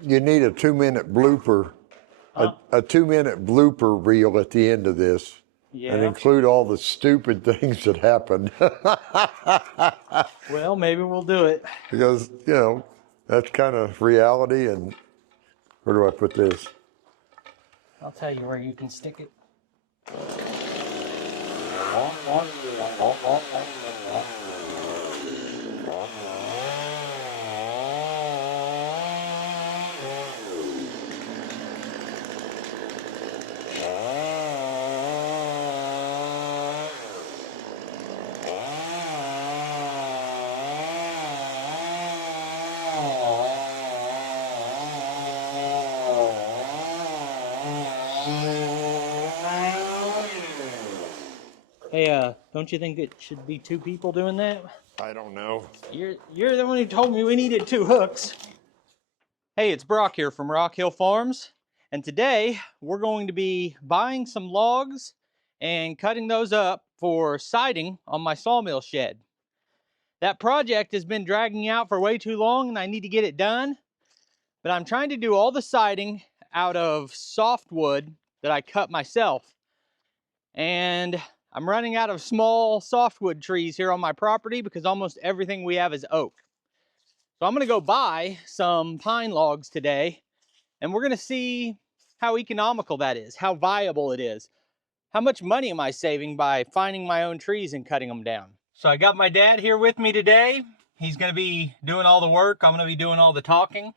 you need a 2-minute blooper, Huh? a 2-minute blooper reel at the end of this. Yeah. And include all the stupid things that happened. Well, maybe we'll do it. Because, you know, that's kind of reality. And where do I put this? I'll tell you where you can stick it. Hey, don't you think it should be 2 people doing that? I don't know. You're the one who told me we needed 2 hooks. Hey, it's Brock here from Rock Hill Farms, and today we're going to be buying some logs and cutting those up for siding on my sawmill shed. That project has been dragging out for way too long and I need to get it done, but I'm trying to do all the siding out of softwood that I cut myself. And I'm running out of small softwood trees here on my property because almost everything we have is oak. So I'm gonna go buy some pine logs today, and we're gonna see how economical that is, how viable it is. How much money am I saving by finding my own trees and cutting them down? So I got my dad here with me today. He's gonna be doing all the work. I'm gonna be doing all the talking.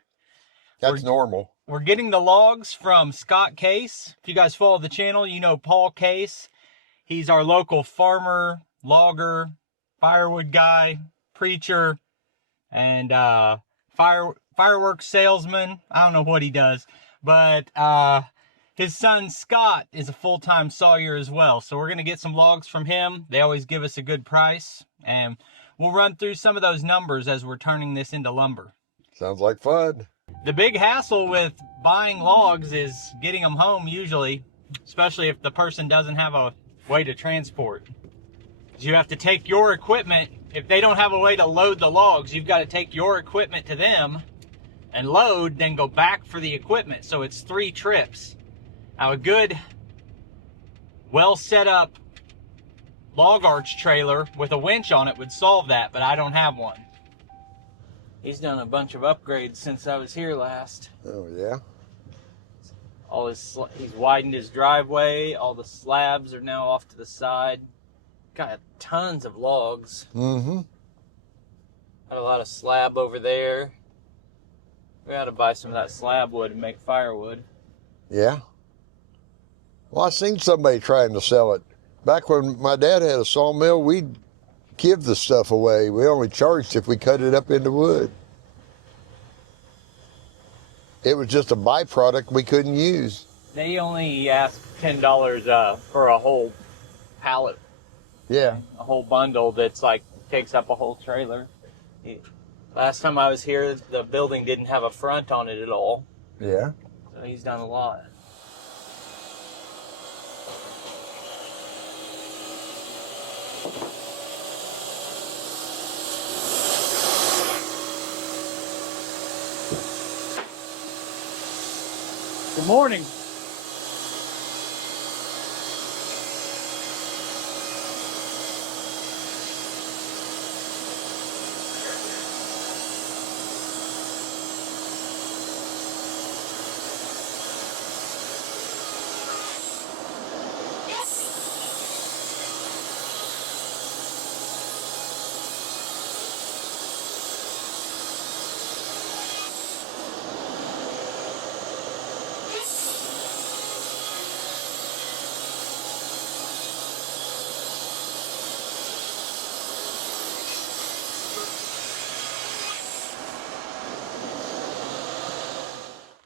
That's normal. We're getting the logs from Scott Case. If you guys follow the channel, you know Paul Case. He's our local farmer, logger, firewood guy, preacher, and fireworks salesman. I don't know what he does, but his son Scott is a full-time sawyer as well. So we're gonna get some logs from him. They always give us a good price, and we'll run through some of those numbers as we're turning this into lumber. Sounds like fun. The big hassle with buying logs is getting them home usually, especially if the person doesn't have a way to transport. You have to take your equipment. If they don't have a way to load the logs, you've got to take your equipment to them and load, then go back for the equipment. So it's 3 trips. Now a good, well set up log arch trailer with a winch on it would solve that, but I don't have one. He's done a bunch of upgrades since I was here last. Oh, yeah? He's widened his driveway. All the slabs are now off to the side. Got tons of logs. Mm-hmm. Got a lot of slab over there. We ought to buy some of that slab wood and make firewood. Yeah. Well, I seen somebody trying to sell it. Back when my dad had a sawmill, we'd give the stuff away. We only charged if we cut it up into wood. It was just a byproduct we couldn't use. They only ask $10 for a whole pallet. Yeah. A whole bundle that's like takes up a whole trailer. Last time I was here, the building didn't have a front on it at all. Yeah. So he's done a lot. Good morning.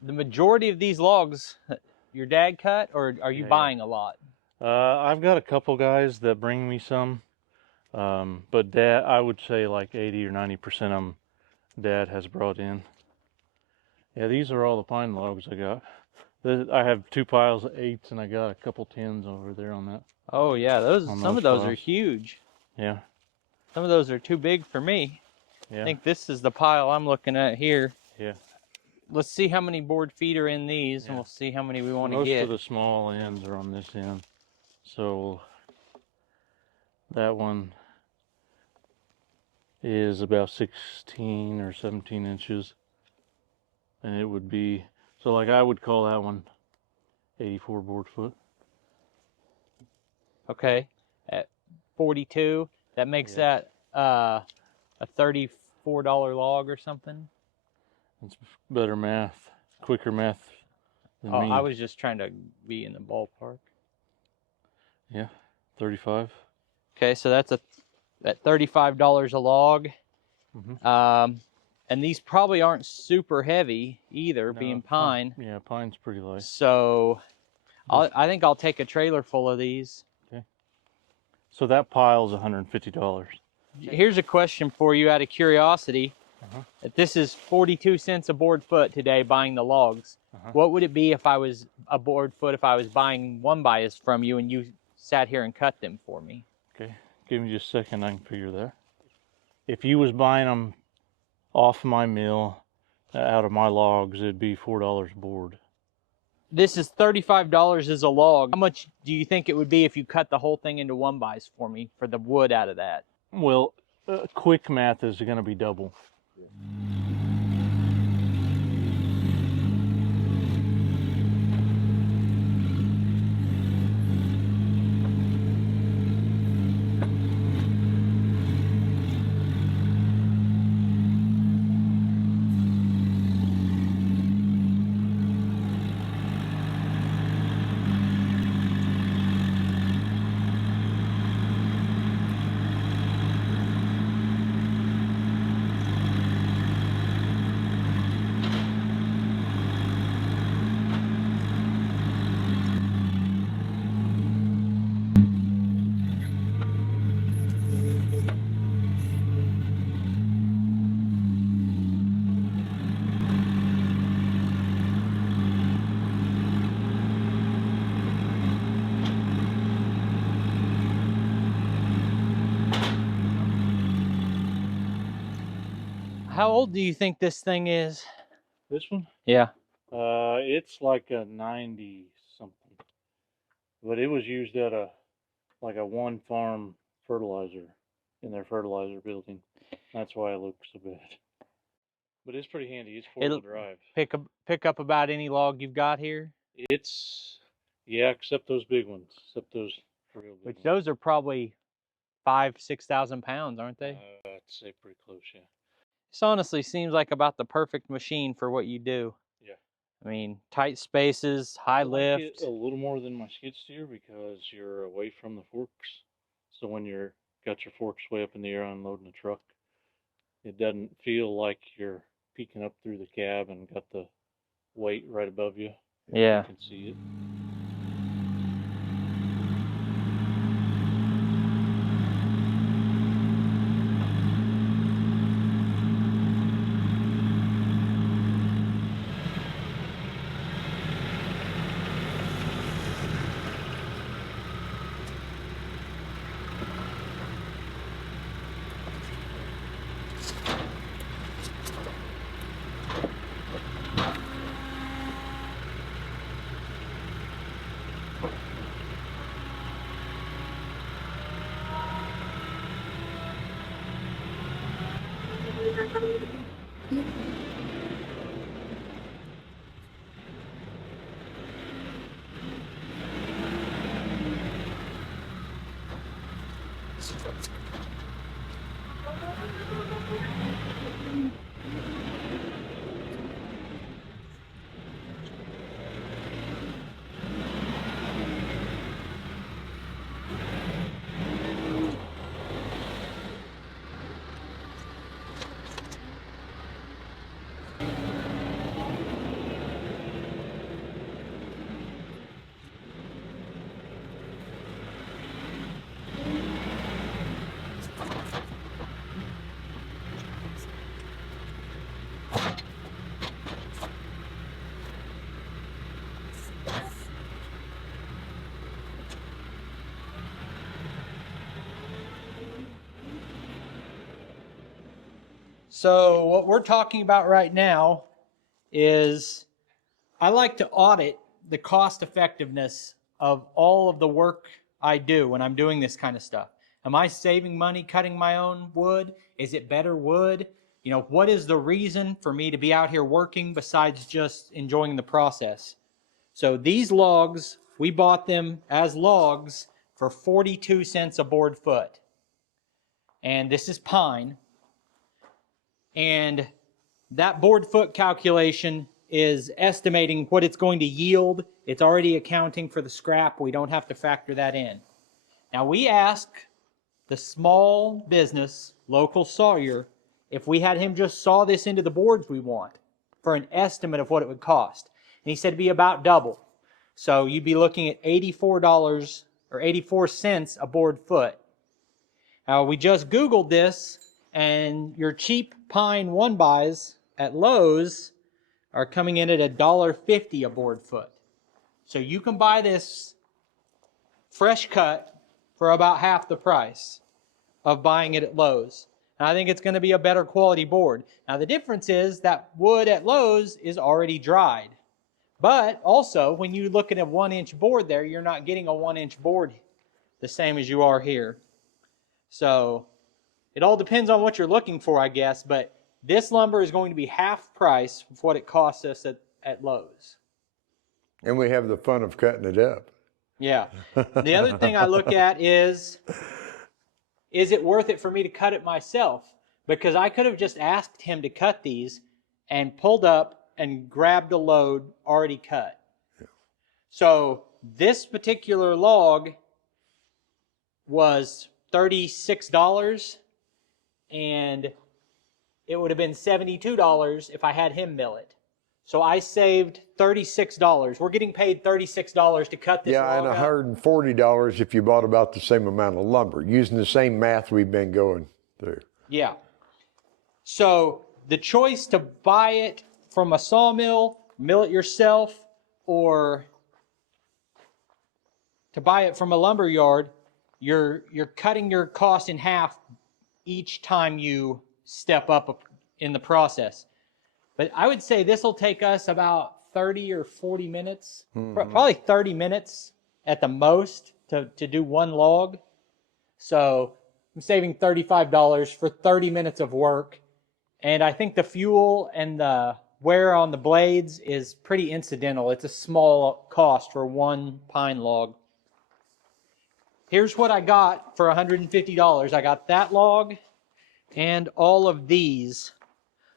The majority of these logs, your dad cut, or are you buying a lot? I've got a couple guys that bring me some, but Dad, I would say like 80 or 90% of them Dad has brought in. Yeah, these are all the pine logs I got. I have 2 piles of 8s, and I got a couple 10s over there on that. Oh yeah, some of those are huge. Yeah. Some of those are too big for me. Yeah. I think this is the pile I'm looking at here. Yeah. let's see how many board feet are in these, Yeah. and we'll see how many we want to Most get. of the small ends are on this end. So that one is about 16 or 17 inches. And it would be, so like I would call that one 84 board foot. Okay, at 42, that makes that a $34 log or something. It's better math, quicker math than me. I was just trying to be in the ballpark. Yeah, 35. Okay, so that's at $35 a log. Mm-hmm. And these probably aren't super heavy either, No, being pine. Yeah, pine's pretty light. So I think I'll take a trailer full of these. Okay. So that pile's $150. Here's a question for you out of curiosity. If this is 42 cents a board foot today buying the logs, what would it be if I was a board foot if I was buying one bias from you and you sat here and cut them for me? Okay, give me just a second, I can figure that. If you was buying them off my mill, out of my logs, it'd be $4 a board. This is $35 as a log. How much do you think it would be if you cut the whole thing into one bias for me for the wood out of that? Well, quick math is going to be double. How old do you think this thing is? This one? Yeah. It's like a 90 something, but it was used at a one farm fertilizer in their fertilizer building. That's why it looks so bad. But it's pretty handy. It's four-wheel drive. Pick up about any log you've got here. It's except those big ones, except those real big Which ones. those are probably 5,000-6,000 pounds, aren't they? I'd say pretty close, yeah. This honestly seems like about the perfect machine for what you do. Yeah. I mean, tight spaces, high lift. Like it a little more than my skid steer because you're away from the forks. So when you're got your forks way up in the air unloading a truck, it doesn't feel like you're peeking up through the cab and got the weight right above you. Yeah. You can see it. So what we're talking about right now is I like to audit the cost effectiveness of all of the work I do when I'm doing this kind of stuff. Am I saving money cutting my own wood? Is it better wood? You know, what is the reason for me to be out here working besides just enjoying the process? So these logs, we bought them as logs for 42 cents a board foot. And this is pine. And that board foot calculation is estimating what it's going to yield. It's already accounting for the scrap. We don't have to factor that in. Now we ask the small business, local sawyer, if we had him just saw this into the boards we want for an estimate of what it would cost. And he said it'd be about double. So you'd be looking at $84 or 84 cents a board foot. Now we just Googled this, and your cheap pine one buys at Lowe's are coming in at $1.50 a board foot. So you can buy this fresh cut for about half the price of buying it at Lowe's. And I think it's going to be a better quality board. Now the difference is that wood at Lowe's is already dried. But also, when you look at a 1-inch board there, you're not getting a 1-inch board the same as you are here. So it all depends on what you're looking for, I guess. But this lumber is going to be half price of what it costs us at Lowe's. And we have the fun of cutting it up. Yeah. The other thing I look at is it worth it for me to cut it myself? Because I could have just asked him to cut these and pulled up and grabbed a load already cut. Yeah. So this particular log was $36, and it would have been $72 if I had him mill it. So I saved $36. We're getting paid $36 to cut this log and up. $140 if you bought about the same amount of lumber, using the same math we've been going through. Yeah. So the choice to buy it from a sawmill, mill it yourself, or to buy it from a lumber yard, you're cutting your cost in half each time you step up in the process. But I would say this will take us about 30 or 40 minutes, probably 30 minutes at the most to do one log. So I'm saving $35 for 30 minutes of work. And I think the fuel and the wear on the blades is pretty incidental. It's a small cost for one pine log. Here's what I got for $150. I got that log and all of these.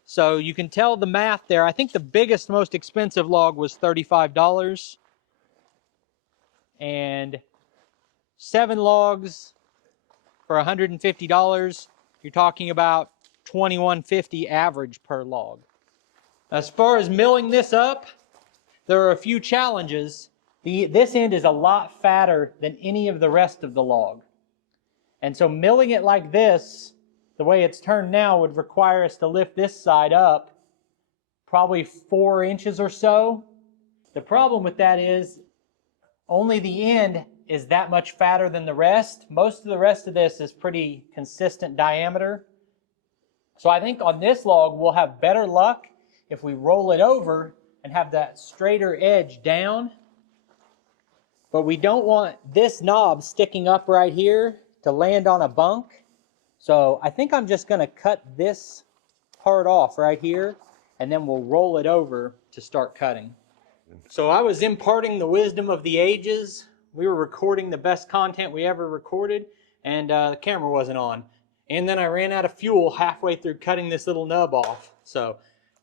So you can tell the math there. I think the biggest, most expensive log was $35. And 7 logs for $150. You're talking about $21.50 average per log. As far as milling this up, there are a few challenges. This end is a lot fatter than any of the rest of the log. And so milling it like this, the way it's turned now, would require us to lift this side up probably 4 inches or so. The problem with that is only the end is that much fatter than the rest. Most of the rest of this is pretty consistent diameter. So I think on this log we'll have better luck if we roll it over and have that straighter edge down. But we don't want this knob sticking up right here to land on a bunk. So I think I'm just going to cut this part off right here, and then we'll roll it over to start cutting. So I was imparting the wisdom of the ages. We were recording the best content we ever recorded, and the camera wasn't on. And then I ran out of fuel halfway through cutting this little nub off. So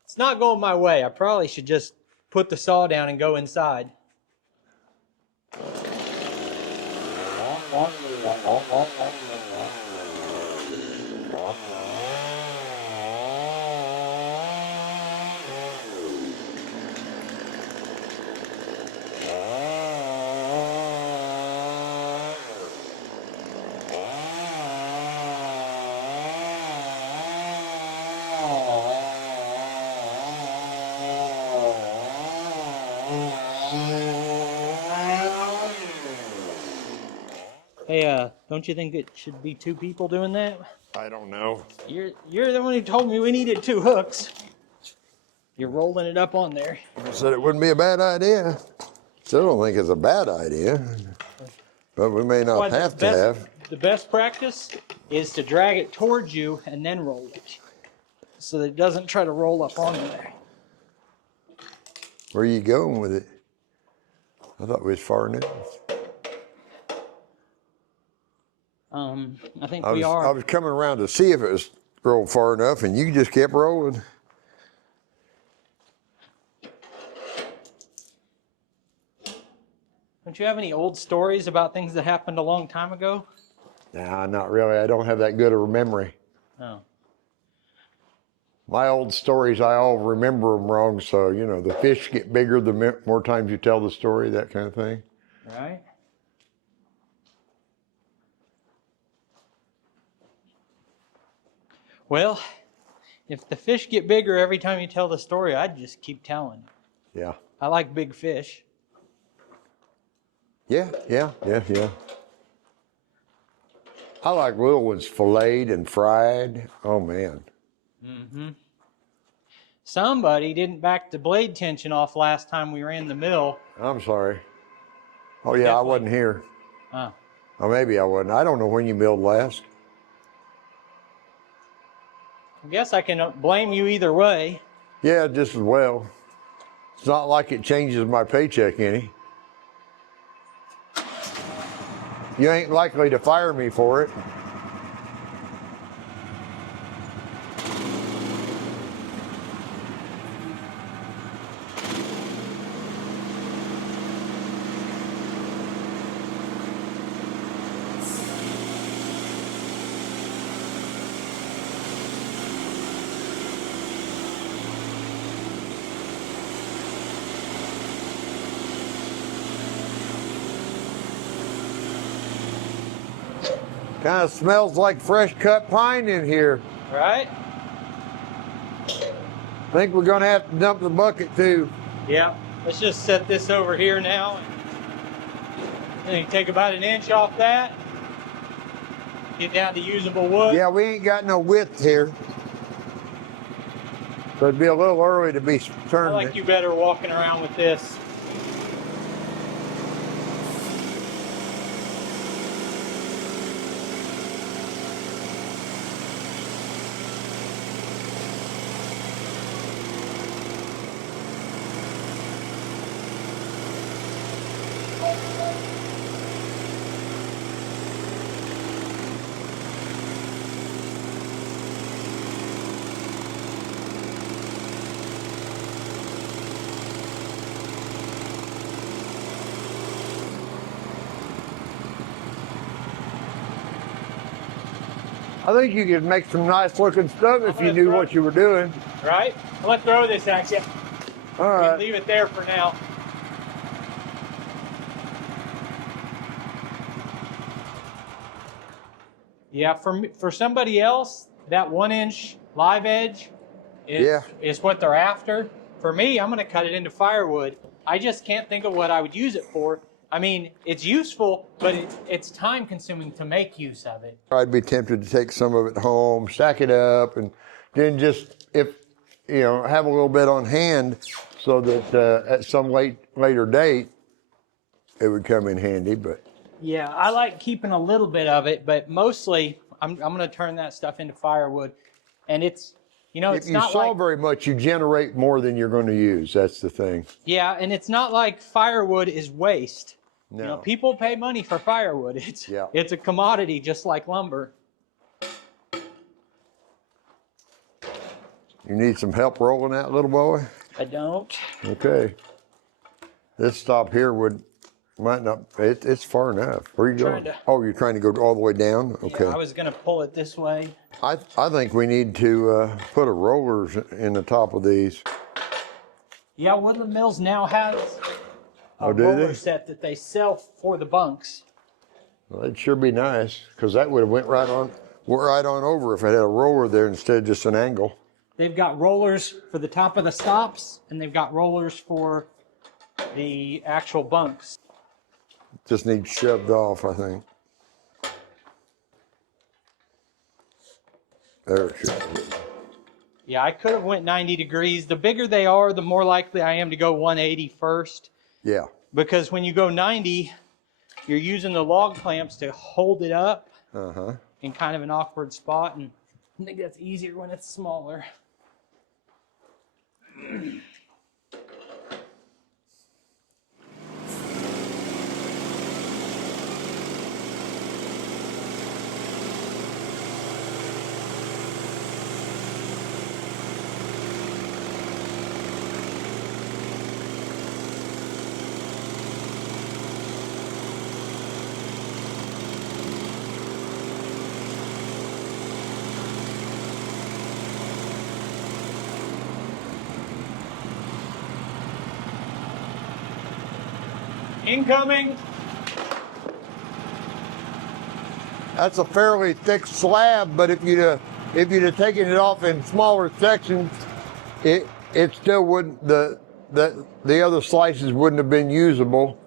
it's not going my way. I probably should just put the saw down and go inside. Hey, don't you think it should be 2 people doing that? I don't know. You're the one who told me we needed 2 hooks. You're rolling it up on there. I said it wouldn't be a bad idea. Still don't think it's a bad idea, but we may not have to have. The best practice is to drag it towards you and then roll it, so that it doesn't try to roll up on there. Where are you going with it? I thought we was far enough. I think I I was coming around to see if it was rolled far enough, and you just kept rolling. Don't you have any old stories about things that happened a long time ago? Nah, not really. I don't have that good of a memory. Oh. My old stories, I all remember them wrong, so, you know, the fish get bigger the more times you tell the story, that kind of thing. Right. Well, if the fish get bigger every time you tell the story, I'd just keep telling. Yeah. I like big fish. Yeah. I like little ones filleted and fried. Oh, man. Mm-hmm. Somebody didn't back the blade tension off last time we ran the mill. I'm sorry. Oh, yeah, Definitely. I wasn't here. Oh. Or maybe I wasn't. I don't know when you milled last. I guess I can blame you either way. Yeah, just as well. It's not like it changes my paycheck any. You ain't likely to fire me for it. Kind of smells like fresh cut pine in here. Right? I think we're gonna have to dump the bucket too. Yeah. Let's just set this over here now. And you take about an inch off that. Get down to usable wood. Yeah, we ain't got no width here. So it'd be a little early to be I turning like it. you better walking around with this. I think you could make some nice looking stuff if you knew what you were doing. Right? I'm gonna throw this at you. All right. Leave it there for now. Yeah, for somebody else, that 1 inch live edge is what they're after. For me, I'm gonna cut it into firewood. I just can't think of what I would use it for. I mean, it's useful, but it's time consuming to make use of it. I'd be tempted to take some of it home, stack it up, and then just, if, you know, have a little bit on hand so that at some later date, it would come in handy, but. Yeah, I like keeping a little bit of it, but mostly I'm going to turn that stuff into firewood. And it's, you know, it's not like... If you saw very much, you generate more than you're going to use. That's the thing. Yeah, and it's not like firewood is waste. No. You know, people pay money for firewood. It's a commodity just like lumber. You need some help rolling that, little boy? I don't. Okay. This stop here might not, it's far enough. Where are you going? Oh, you're trying to go all the way down? Okay. Yeah, I was going to pull it this way. I think we need to put a rollers in the top of these. Yeah, Woodland Mills now has a do roller they? set that they sell for the bunks. Well, that'd sure be nice, because that would have went right on over if it had a roller there instead of just an angle. They've got rollers for the top of the stops, and they've got rollers for the actual bunks. Just needs shoved off, I think. There it should be. Yeah, I could have went 90 degrees. The bigger they are, the more likely I am to go 180 first. Yeah. Because when you go 90, you're using the log clamps to hold it up in kind of an awkward spot. And I think that's easier when it's smaller. Incoming. That's a fairly thick slab, but if you'd have taken it off in smaller sections, it still wouldn't, the other slices wouldn't have been usable,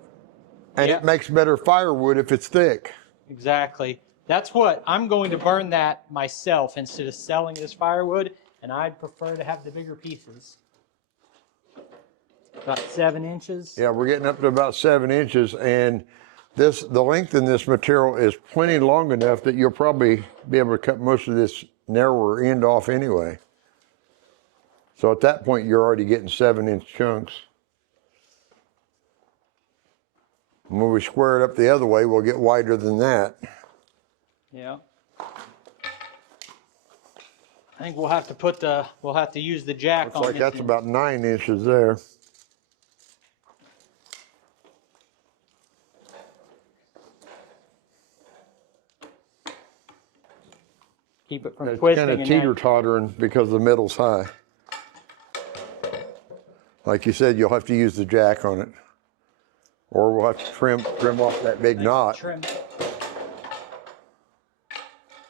and Yep. it makes better firewood if it's thick. Exactly. That's what I'm going to burn that myself instead of selling it as firewood, and I'd prefer to have the bigger pieces. About 7 inches. Yeah, we're getting up to about 7 inches, and the length in this material is plenty long enough that you'll probably be able to cut most of this narrower end off anyway. So at that point, you're already getting 7-inch chunks. And when we square it up the other way, we'll get wider than that. Yeah. I think we'll have to use the jack Looks on like this that's end. about 9 inches there. Keep it from It's twisting. kind of and then- teeter-tottering because the middle's high. Like you said, you'll have to use the jack on it. Or we'll have to trim off that big knot. Trim.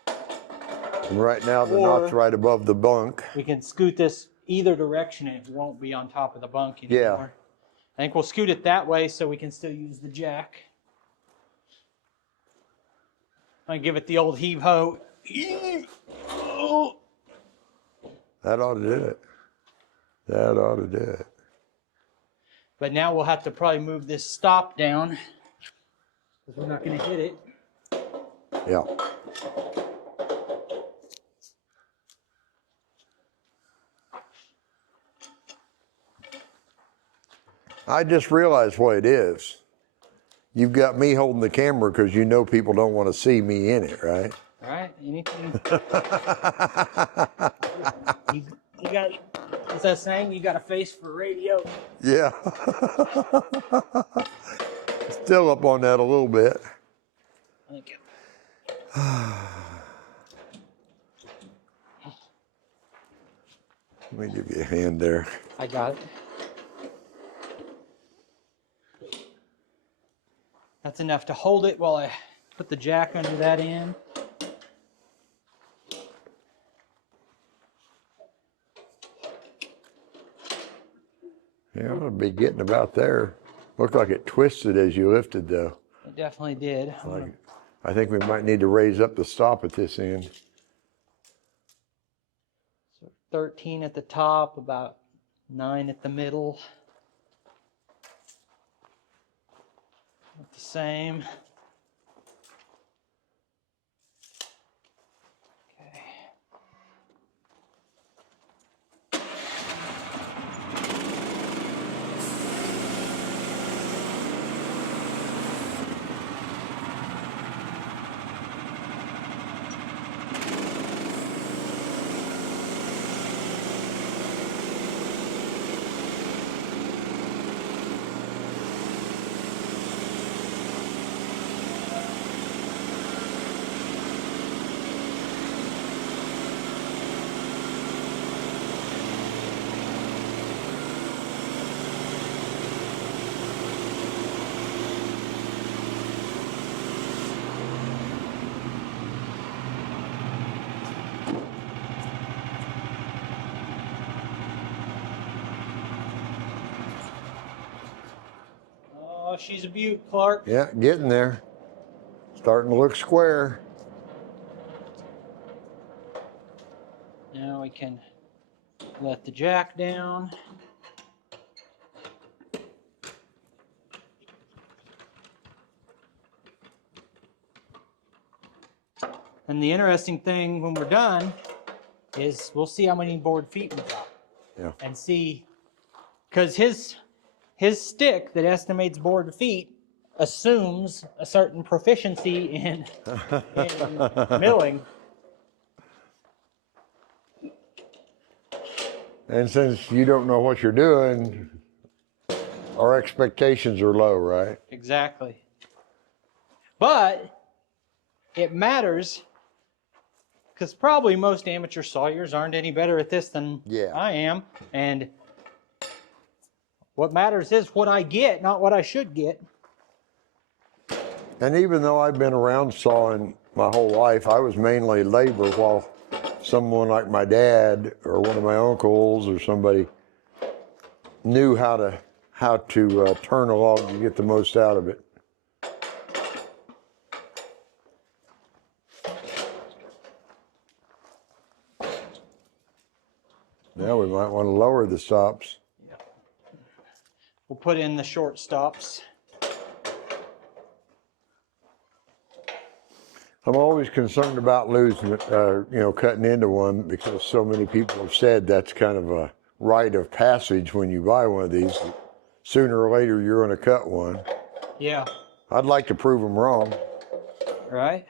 And right now, the Or- knot's right above the bunk. We can scoot this either direction and it won't be on top of the bunk anymore. Yeah. I think we'll scoot it that way so we can still use the jack. I give it the old heave ho. That ought to do it. That ought to do it. But now we'll have to probably move this stop down because we're not going to hit it. Yeah. I just realized what it is. You've got me holding the camera because you know people don't want to see me in it, right? All right, anything. you got, what's that saying? You got a face for radio. Yeah. Still up on that a little bit. Thank you. Let me give you a hand there. I got it. That's enough to hold it while I put the jack under that end. Yeah, I'll be getting about there. Looked like it twisted as you lifted, though. It definitely did. I think we might need to raise up the stop at this end. So 13 at the top, about 9 at the middle. About the same. Okay. Oh, she's a beaut, Clark. Yeah, getting there. Starting to look square. Now we can Let the jack down. And the interesting thing when we're done is we'll see how many board feet we got. Yeah. And see, because his stick that estimates board feet assumes a certain proficiency in milling. And since you don't know what you're doing, our expectations are low, right? Exactly. But it matters because probably most amateur sawyers aren't any better at this than I am. And what matters is what I get, not what I should get. And even though I've been around sawing my whole life, I was mainly labor, while someone like my dad or one of my uncles or somebody knew how to turn a log to get the most out of it. Now we might want to lower the stops. Yeah. We'll put in the short stops. I'm always concerned about losing it, cutting into one, because so many people have said that's kind of a rite of passage when you buy one of these. Sooner or later, you're going to cut one. Yeah. I'd like to prove them wrong. Right.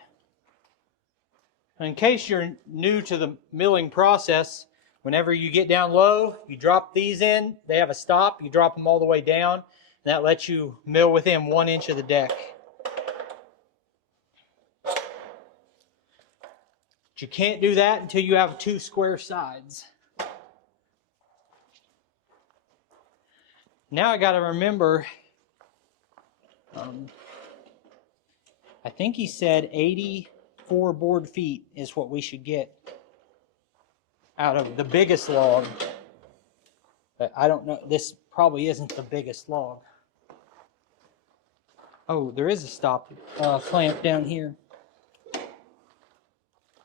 In case you're new to the milling process, whenever you get down low, you drop these in. They have a stop. You drop them all the way down. And that lets you mill within 1 inch of the deck. But you can't do that until you have 2 square sides. Now I got to remember, I think he said 84 board feet is what we should get out of the biggest log. But I don't know, this probably isn't the biggest log. Oh, there is a stop clamp down here.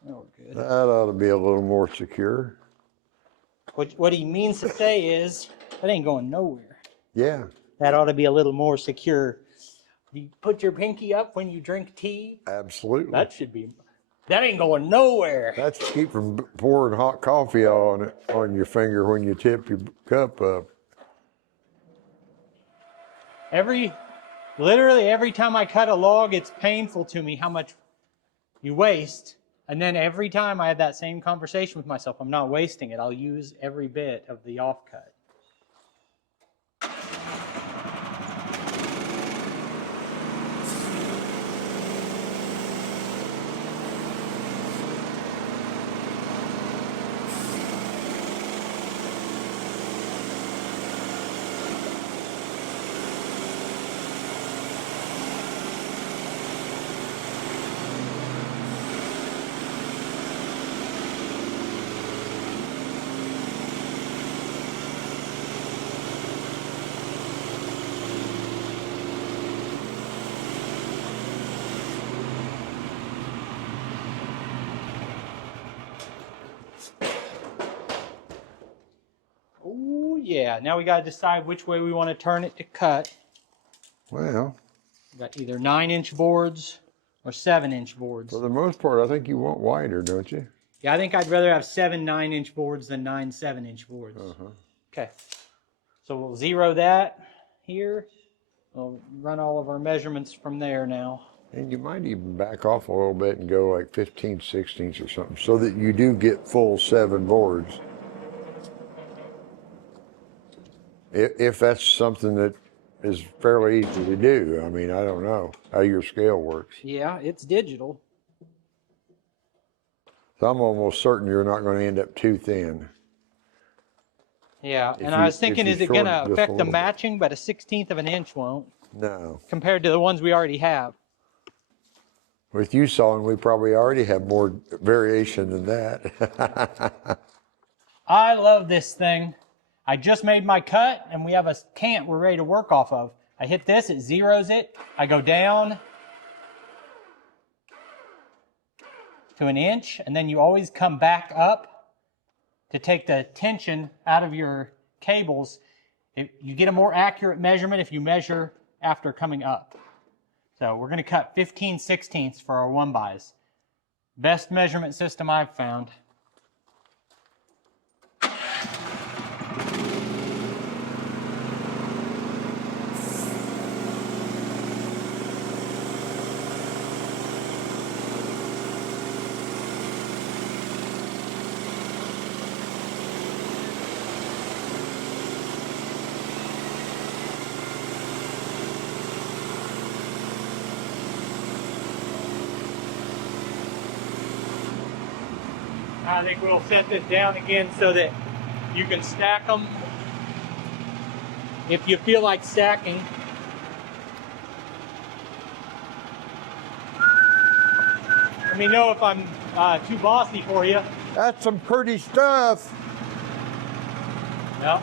Oh, we're good. That ought to be a little more secure. What he means to say is, that ain't going nowhere. Yeah. That ought to be a little more secure. You put your pinky up when you drink tea. Absolutely. That ain't going nowhere. That's to keep from pouring hot coffee on your finger when you tip your cup up. Literally every time I cut a log, it's painful to me how much you waste. And then every time I have that same conversation with myself, I'm not wasting it. I'll use every bit of the offcut. Oh yeah, now we got to decide which way we want to turn it to cut. Well, We got either 9-inch boards or 7-inch boards. for the most part, I think you want wider, don't you? Yeah, I think I'd rather have 7 9-inch boards than 9 7-inch boards. Okay, so we'll zero that here. We'll run all of our measurements from there now. And you might even back off a little bit and go like 15 16ths or something, so that you do get full 7 boards. If that's something that is fairly easy to do. I mean, I don't know how your scale works. Yeah, it's digital. So I'm almost certain you're not going to end up too thin. Yeah, If and I you- was thinking, if is you it going to shorten it just a affect the little bit. matching? But a 1/16 of an inch won't, No. compared to the ones we already have. With you sawing, we probably already have more variation than that. I love this thing. I just made my cut, and we have a cant we're ready to work off of. I hit this, it zeroes it. I go down to an inch, and then you always come back up to take the tension out of your cables. You get a more accurate measurement if you measure after coming up. So we're going to cut 15/16 for our 1-bys. Best measurement system I've found. I think we'll set this down again so that you can stack them if you feel like stacking. Let me know if I'm too bossy for you. That's some pretty stuff. Yep.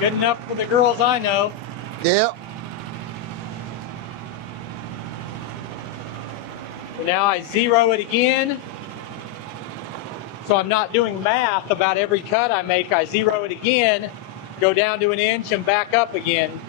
Good enough for the girls I know. Yep. So now I zero it again. So I'm not doing math about every cut I make. I zero it again, go down to 1 inch and back up again.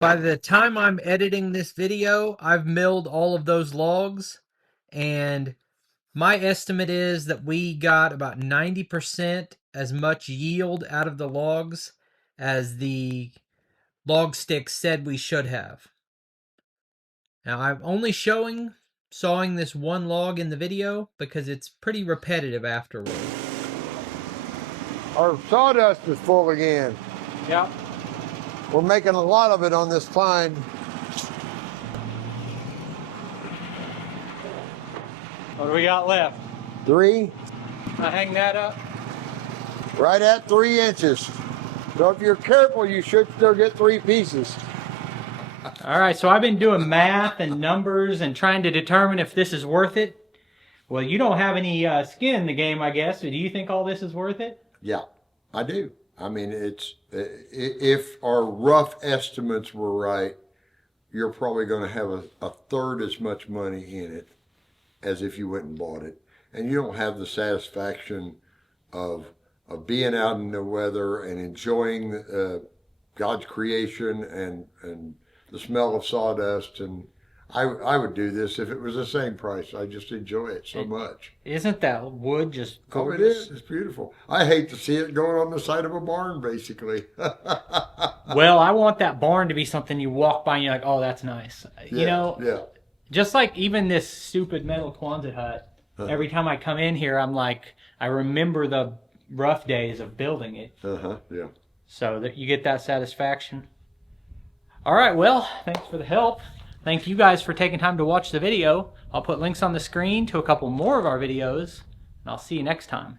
By the time I'm editing this video, I've milled all of those logs, and my estimate is that we got about 90% as much yield out of the logs as the log sticks said we should have. Now, I'm only sawing this one log in the video because it's pretty repetitive afterward. Our sawdust is full again. Yep. We're making a lot of it on this find. What do we got left? 3, I hang that up. right at 3 inches. So if you're careful, you should still get 3 pieces. All right, so I've been doing math and numbers and trying to determine if this is worth it. Well, you don't have any skin in the game, I guess. So do you think all this is worth it? Yeah, I do. I mean, it's if our rough estimates were right, you're probably going to have a third as much money in it as if you went and bought it. And you don't have the satisfaction of being out in the weather and enjoying God's creation and the smell of sawdust. And I would do this if it was the same price. I just enjoy it so much. Isn't that wood just gorgeous? Oh, it is. It's beautiful. I hate to see it going on the side of a barn, basically. Well, I want that barn to be something you walk by and you're like, oh, that's nice. You know, yeah. Just like even this stupid metal Quonset hut, every time I come in here, I'm like, I remember the rough days of building it. Yeah. So that you get that satisfaction. All right, well, thanks for the help. Thank you guys for taking time to watch the video. I'll put links on the screen to a couple more of our videos, and I'll see you next time.